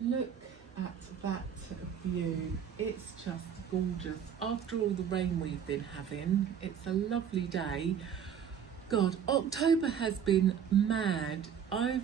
Look at that view, it's just gorgeous. After all the rain we've been having, it's a lovely day. God, October has been mad. I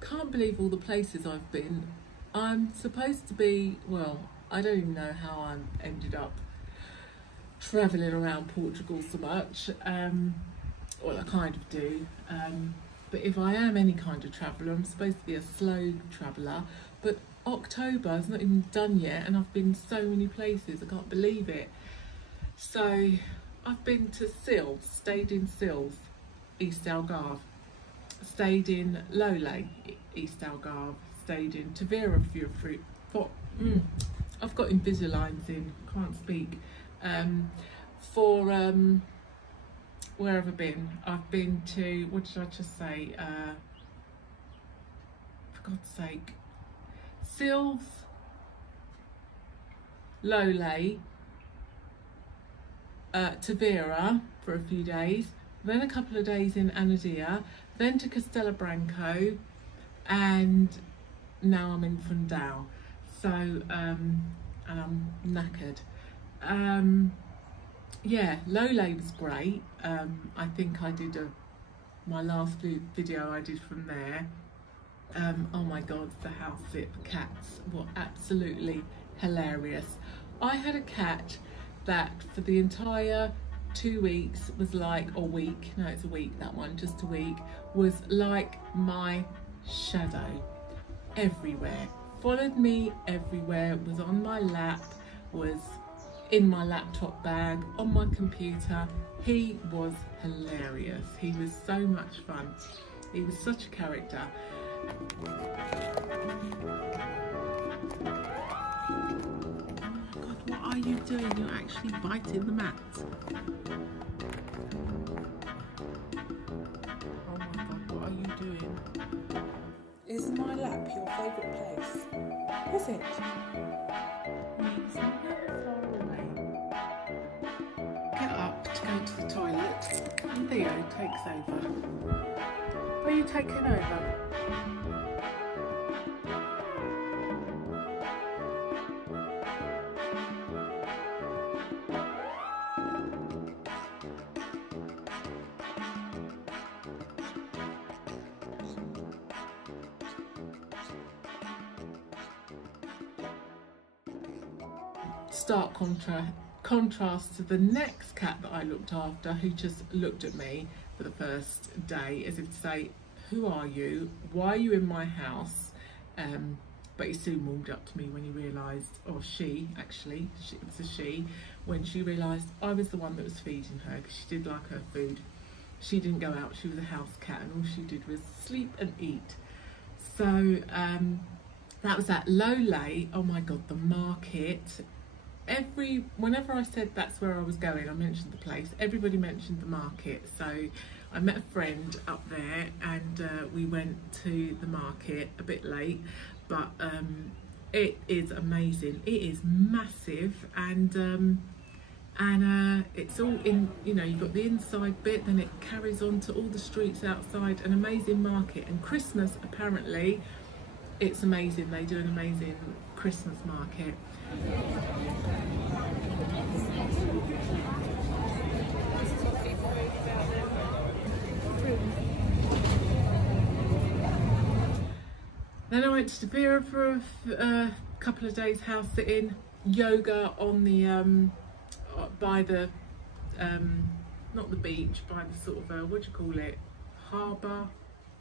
can't believe all the places I've been. I'm supposed to be, well, I don't even know how I ended up travelling around Portugal so much. Well, I kind of do. But if I am any kind of traveller, I'm supposed to be a slow traveller. But October is not even done yet, and I've been so many places, I can't believe it. So I've been to Sils, stayed in Sils, East Algarve, stayed in Lole, East Algarve, stayed in Tavira I've got Invisaligns in, can't speak. Where have I been? I've been to, what did I just say? For God's sake. Sils, Lole, Tavira for a few days, then a couple of days in Anadia, then to Castelo Branco, and now I'm in Fundão. So, and I'm knackered. Yeah, Lole was great. I think I did my last video I did from there. Oh my God, the house sit cats were absolutely hilarious. I had a cat that for the entire 2 weeks was like, or week, no it's a week, that one, just a week, was like my shadow everywhere. Followed me everywhere, was on my lap, was in my laptop bag, on my computer. He was hilarious. He was so much fun. He was such a character. God, what are you doing? You're actually biting the mat. Oh my God, what are you doing? Is my lap your favourite place? Is it? It's not far away. Get up to go to the toilet and Theo takes over. Are you taking over? Stark contrast to the next cat that I looked after, who just looked at me for the first day as if to say, who are you? Why are you in my house? But he soon warmed up to me when he realised, or she actually, it was a she, when she realised I was the one that was feeding her, because she did like her food. She didn't go out, she was a house cat, and all she did was sleep and eat. So that was at Lole. Oh my God, the market. Whenever I said that's where I was going, I mentioned the place, everybody mentioned the market. So I met a friend up there and we went to the market a bit late, but it is amazing. It is massive, and it's all in, you know, you've got the inside bit, then it carries on to all the streets outside. An amazing market, and Christmas apparently it's amazing. They do an amazing Christmas market. Then I went to Tavira for a couple of days house sitting, yoga on the by the not the beach, by the sort of what do you call it, harbour.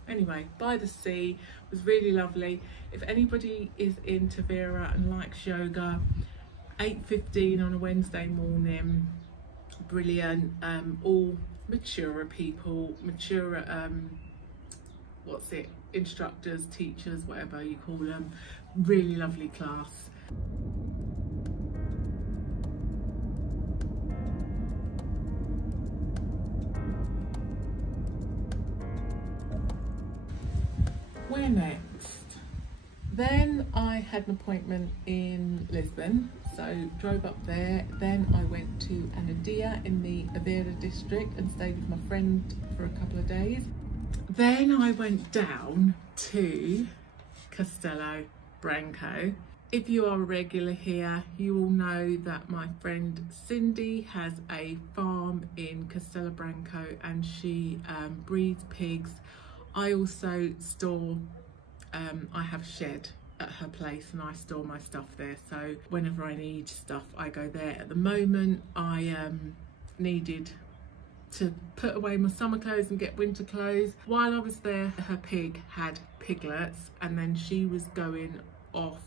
Anyway, by the sea. It was really lovely. If anybody is in Tavira and likes yoga, 8:15 on a Wednesday morning, brilliant. All mature people, mature instructors, teachers, whatever you call them. Really lovely class. Where next? Then I had an appointment in Lisbon, so drove up there. Then I went to Anadia in the Aveiro district and stayed with my friend for a couple of days. Then I went down to Castelo Branco. If you are a regular here, you will know that my friend Cindy has a farm in Castelo Branco and she breeds pigs. I also store, I have a shed at her place and I store my stuff there, so whenever I need stuff I go there. At the moment I needed to put away my summer clothes and get winter clothes. While I was there, her pig had piglets and then she was going off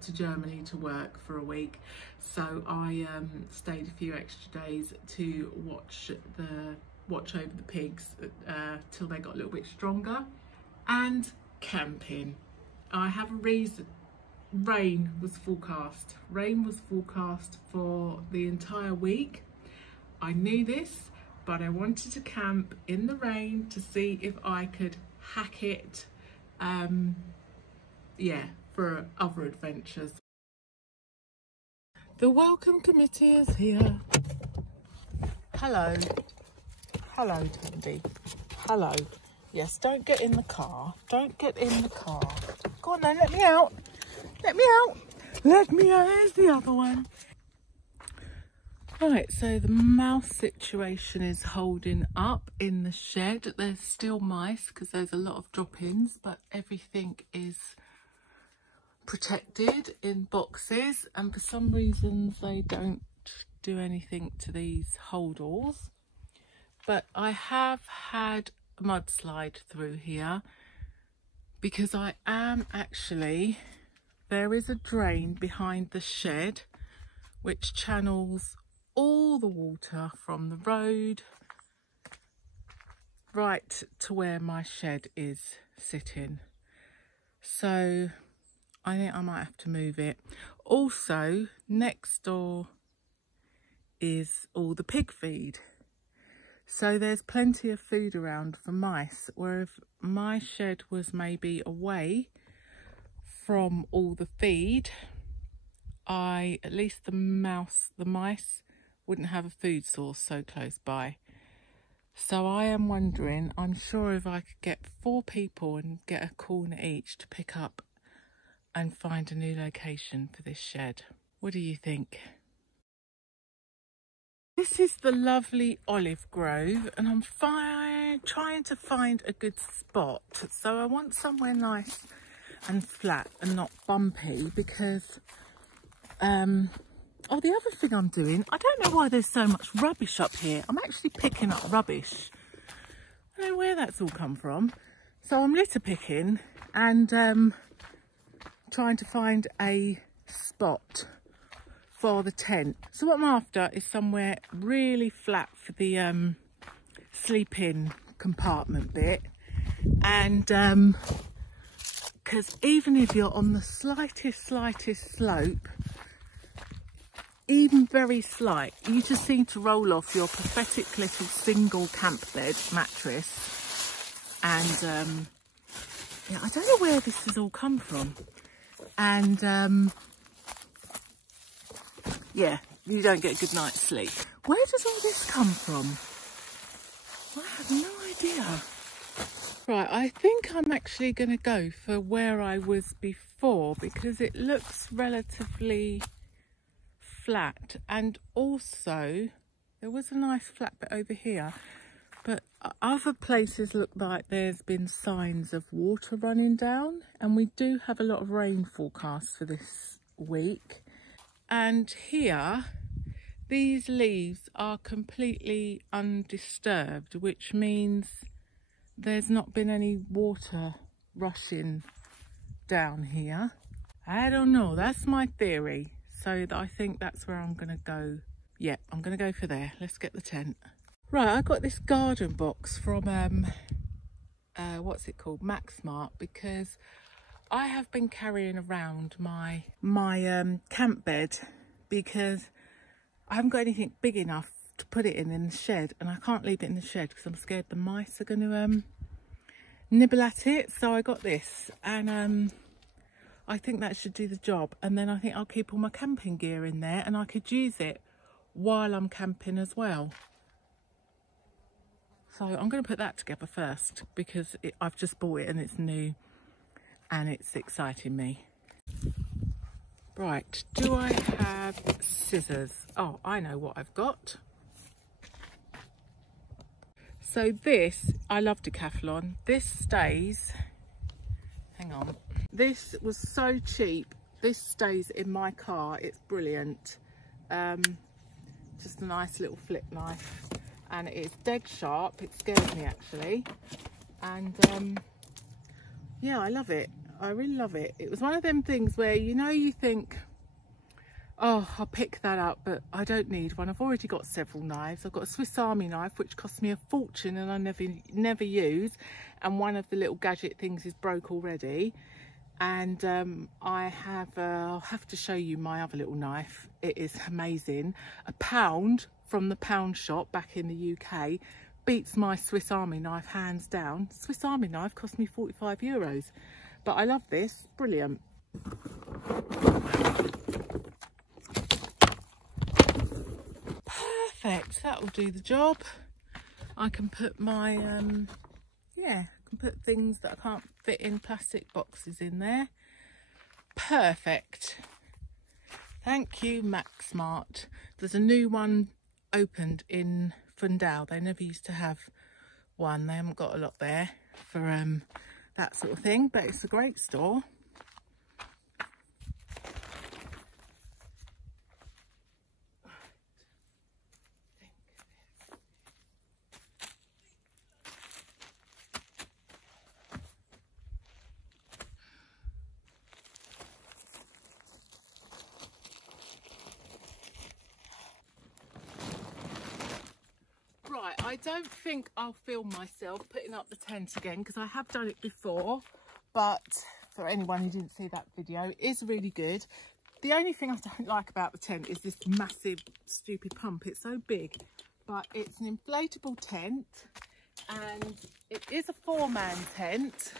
to Germany to work for a week, so I stayed a few extra days to watch over the pigs till they got a little bit stronger. And camping, I have a reason. Rain was forecast for the entire week. I knew this, but I wanted to camp in the rain to see if I could hack it, yeah, for other adventures. The welcome committee is here. Hello. Hello, Tandy. Hello. Yes, don't get in the car. Don't get in the car. Go on then, let me out. Let me out. Let me out. There's the other one. Right, so the mouse situation is holding up in the shed. There's still mice because there's a lot of drop-ins, but everything is protected in boxes, and for some reasons they don't do anything to these holdalls. But I have had a mudslide through here because there is a drain behind the shed which channels all the water from the road right to where my shed is sitting. So I think I might have to move it. Also, next door is all the pig feed. So there's plenty of food around for mice, where if my shed was maybe away from all the feed, at least the mice wouldn't have a food source so close by. So I am wondering, I'm sure if I could get 4 people and get a corner each to pick up and find a new location for this shed. What do you think? This is the lovely olive grove and I'm trying to find a good spot. So I want somewhere nice and flat and not bumpy because, oh, the other thing I'm doing, I don't know why there's so much rubbish up here. I'm actually picking up rubbish. I don't know where that's all come from. So I'm litter picking and trying to find a spot for the tent. So what I'm after is somewhere really flat for the sleep-in compartment bit, and because even if you're on the slightest slope, even very slight, you just seem to roll off your pathetic little single camp bed mattress. And yeah, I don't know where this has all come from. And yeah, you don't get a good night's sleep. Where does all this come from? I have no idea. Right, I think I'm actually going to go for where I was before because it looks relatively flat, and also there was a nice flat bit over here, but other places look like there's been signs of water running down, and we do have a lot of rain forecast for this week. And here, these leaves are completely undisturbed, which means there's not been any water rushing down here. I don't know, that's my theory. So I think that's where I'm going to go. Yeah, I'm going to go for there. Let's get the tent. Right, I got this garden box from, what's it called? Maxmart, because I have been carrying around my camp bed because I haven't got anything big enough to put it in the shed, and I can't leave it in the shed because I'm scared the mice are going to nibble at it. So I got this, and I think that should do the job. And then I think I'll keep all my camping gear in there, and I could use it while I'm camping as well. So I'm going to put that together first because I've just bought it and it's new. and it's exciting me. Right, do I have scissors? Oh, I know what I've got. So this, I love Decathlon. This stays, hang on. This was so cheap. This stays in my car. It's brilliant. Just a nice little flip knife. And it's dead sharp. It scares me actually. And yeah, I love it. I really love it. It was one of them things where, you know, you think, oh, I'll pick that up, but I don't need one. I've already got several knives. I've got a Swiss Army knife, which cost me a fortune and I never use. And one of the little gadget things is broke already. And I'll have to show you my other little knife. It is amazing. £1 from the pound shop back in the UK beats my Swiss Army knife hands down. Swiss Army knife cost me €45. But I love this, brilliant. Perfect, that will do the job. I can put my, yeah, I can put things that I can't fit in plastic boxes in there. Perfect. Thank you, Max Smart. There's a new one opened in Fundal. They never used to have one. They haven't got a lot there for that sort of thing, but it's a great store. Right, I don't think I'll film myself putting up the tent again because I have done it before, but for anyone who didn't see that video, it is really good. The only thing I don't like about the tent is this massive stupid pump. It's so big, but it's an inflatable tent and it is a 4-man tent,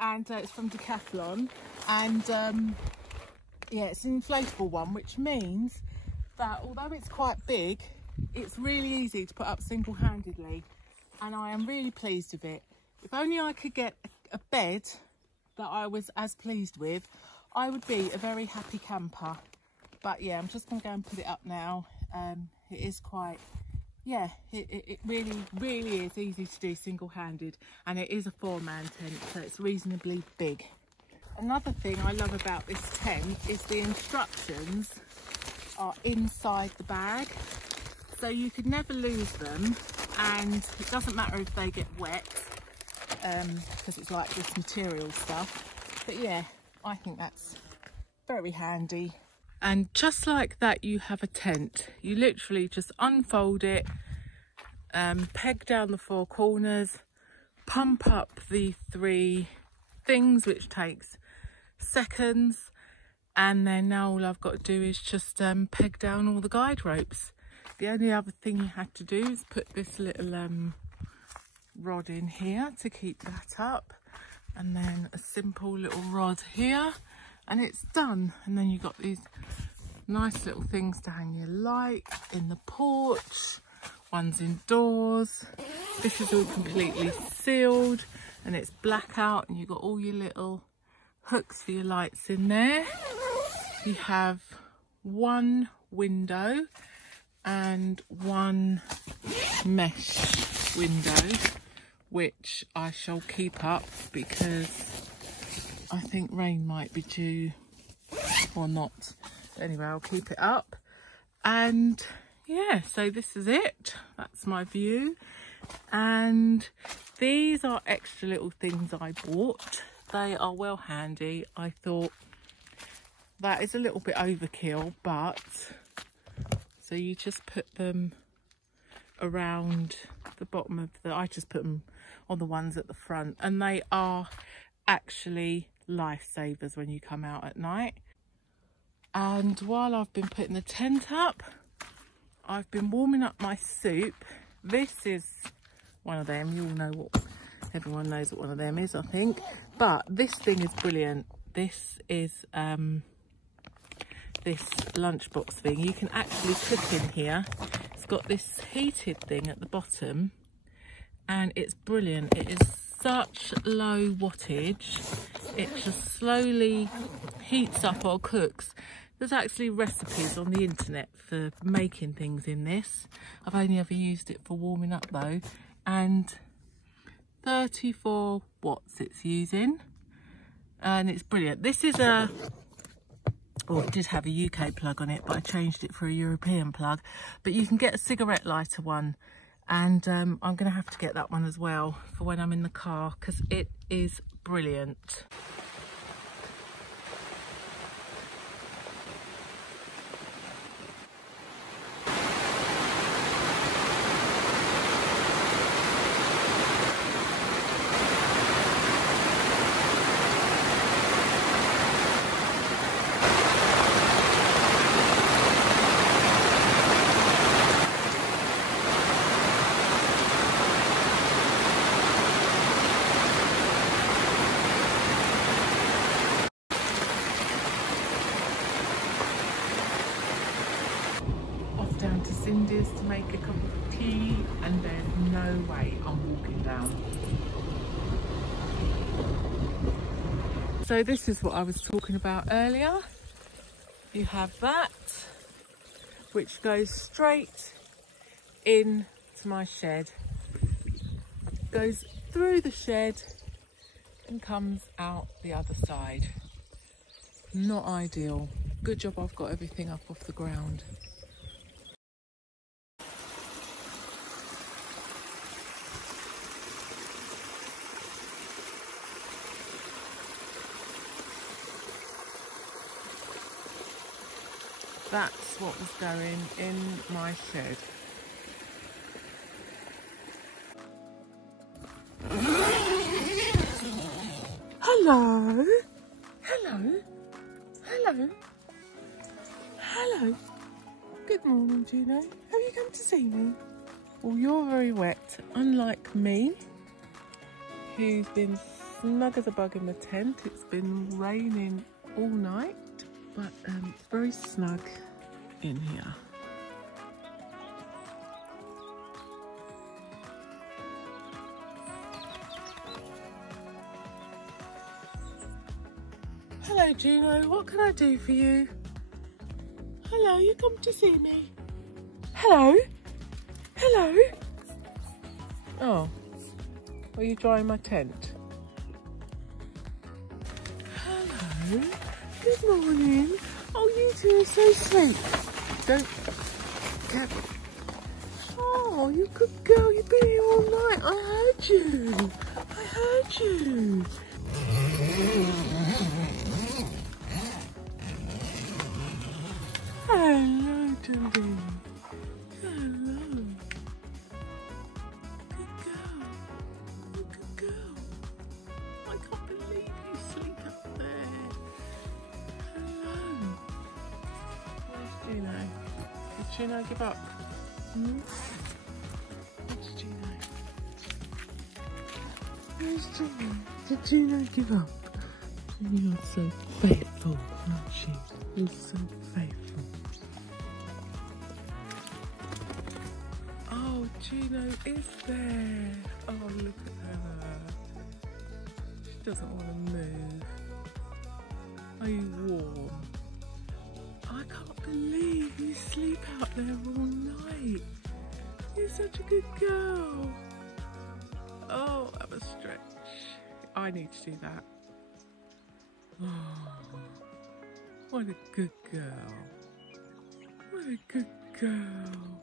and it's from Decathlon, and yeah, it's an inflatable one, which means that although it's quite big, it's really easy to put up single-handedly, and I am really pleased with it. If only I could get a bed that I was as pleased with, I would be a very happy camper. But yeah, I'm just going to go and put it up now. It is quite, yeah, it really is easy to do single-handed, and it is a 4-man tent, so it's reasonably big. Another thing I love about this tent is the instructions are inside the bag. So you could never lose them, and it doesn't matter if they get wet because it's like this material stuff. But yeah, I think that's very handy. And just like that, you have a tent. You literally just unfold it, peg down the 4 corners, pump up the 3 things, which takes seconds, and then now all I've got to do is just peg down all the guide ropes. The only other thing you had to do is put this little rod in here to keep that up, and then a simple little rod here, and it's done. And then you've got these nice little things to hang your light in the porch, one's indoors. This is all completely sealed and it's blackout, and you've got all your little hooks for your lights in there. You have 1 window and 1 mesh window, which I shall keep up because I think rain might be due, or not. But anyway, I'll keep it up. And yeah, so this is it. That's my view. And these are extra little things I bought. They are well handy. I thought that is a little bit overkill, but so you just put them around the bottom of the, I just put them on the ones at the front, and they are actually lifesavers when you come out at night. And while I've been putting the tent up, I've been warming up my soup. This is one of them. You all know what, everyone knows what one of them is, I think. But this thing is brilliant. This is this lunchbox thing. You can actually cook in here. It's got this heated thing at the bottom, and it's brilliant. It is such low wattage, it just slowly heats up or cooks. There's actually recipes on the internet for making things in this. I've only ever used it for warming up though, and 34 watts it's using, and it's brilliant. This is a, well, it did have a UK plug on it, but I changed it for a European plug. But you can get a cigarette lighter one, and I'm gonna have to get that one as well for when I'm in the car, because it is brilliant. Down to Cindy's to make a cup of tea, and there's no way I'm walking down. So this is what I was talking about earlier. You have that, which goes straight in to my shed, goes through the shed and comes out the other side. Not ideal. Good job I've got everything up off the ground. That's what was going in my shed. Hello? Hello? Hello? Hello? Good morning, Juno. Have you come to see me? Well, you're very wet, unlike me, who's been snug as a bug in the tent. It's been raining all night, but it's very snug in here. Hello, Juno. What can I do for you? Hello, you come to see me? Hello? Hello? Oh, are you drying my tent? Hello? Good morning. Oh, you two are so sweet. Don't get... Oh, you good girl. You've been here all night. I heard you. I heard you. Hello, Judy. Hello. Good girl. Oh, good girl. I can't believe you sleep up there. Hello. Where's Juno? Did Juno give up? Where's Juno? Where's Juno? Did Juno give up? You're so faithful, aren't she? You're so faithful. Oh, Juno is there. Oh, look at her. She doesn't want to move. Are you warm? I can't believe you sleep out there all night. You're such a good girl. Oh, have a stretch. I need to do that. Oh, what a good girl. What a good girl.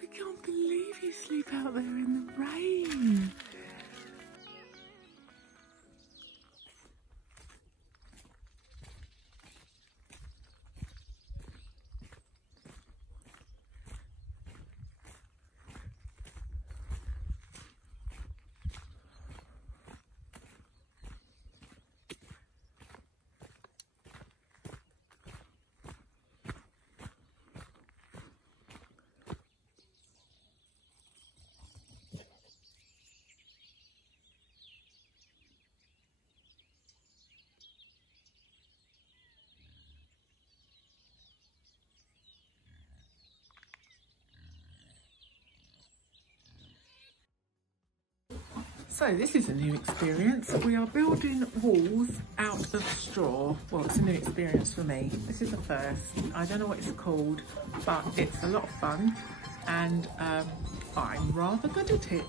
I can't believe you sleep out there in the rain. So this is a new experience. We are building walls out of straw. Well, it's a new experience for me. This is the first. I don't know what it's called, but it's a lot of fun and I'm rather good at it.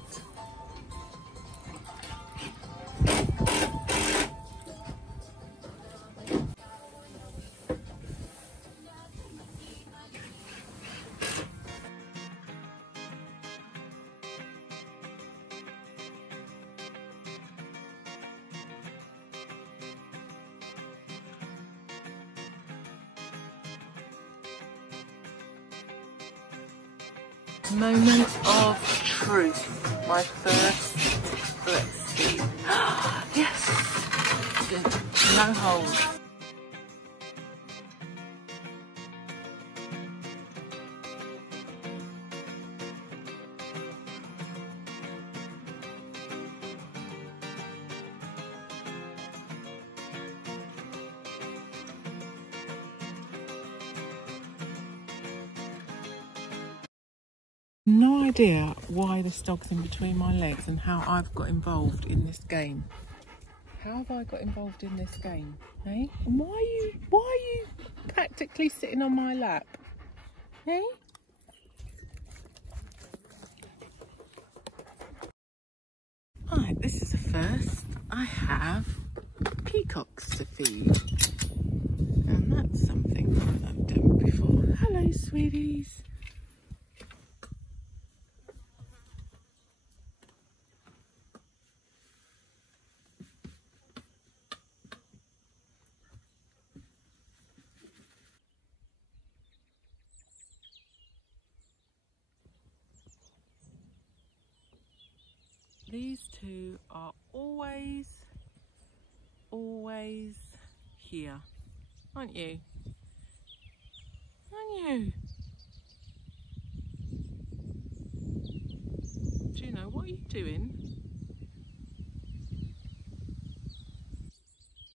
Moment of truth. My first, let's see. Yes! No holes. No idea why the stog's in between my legs and how I've got involved in this game. How have I got involved in this game? Hey? And why are you practically sitting on my lap? Hey? Right, this is the first. I have peacocks to feed. And that's something that I've done before. Hello, sweeties. These two are always here, aren't you? Aren't you? Juno, what are you doing?